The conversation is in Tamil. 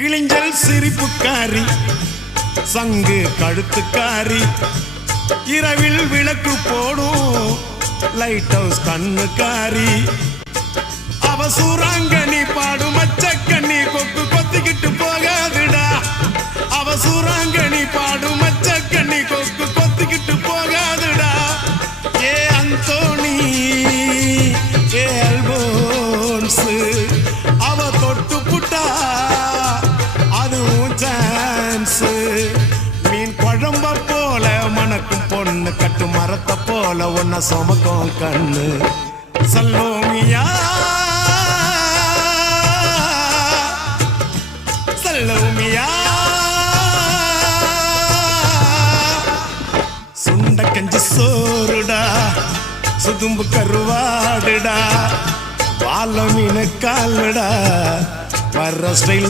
கிழிஞ்சல் சிரிப்புக்காரி சங்கு கழுத்துக்காரி இரவில் விளக்கு போடும் லைட் ஹவுஸ் கண்ணுக்காரி. அவசூரா சான்ஸ் மீன் குழம்ப போல மணக்கும் பொண்ணு கட்டு மரத்தை போல ஒன்ன சுமக்கும் கண்ணு. சல்லோமியா? சல்லோமியா? சுண்ட கஞ்சி சோறுடா சுதும்பு கருவாடுடா வாழ மீன் காலுடா வர்ற ஸ்டைல்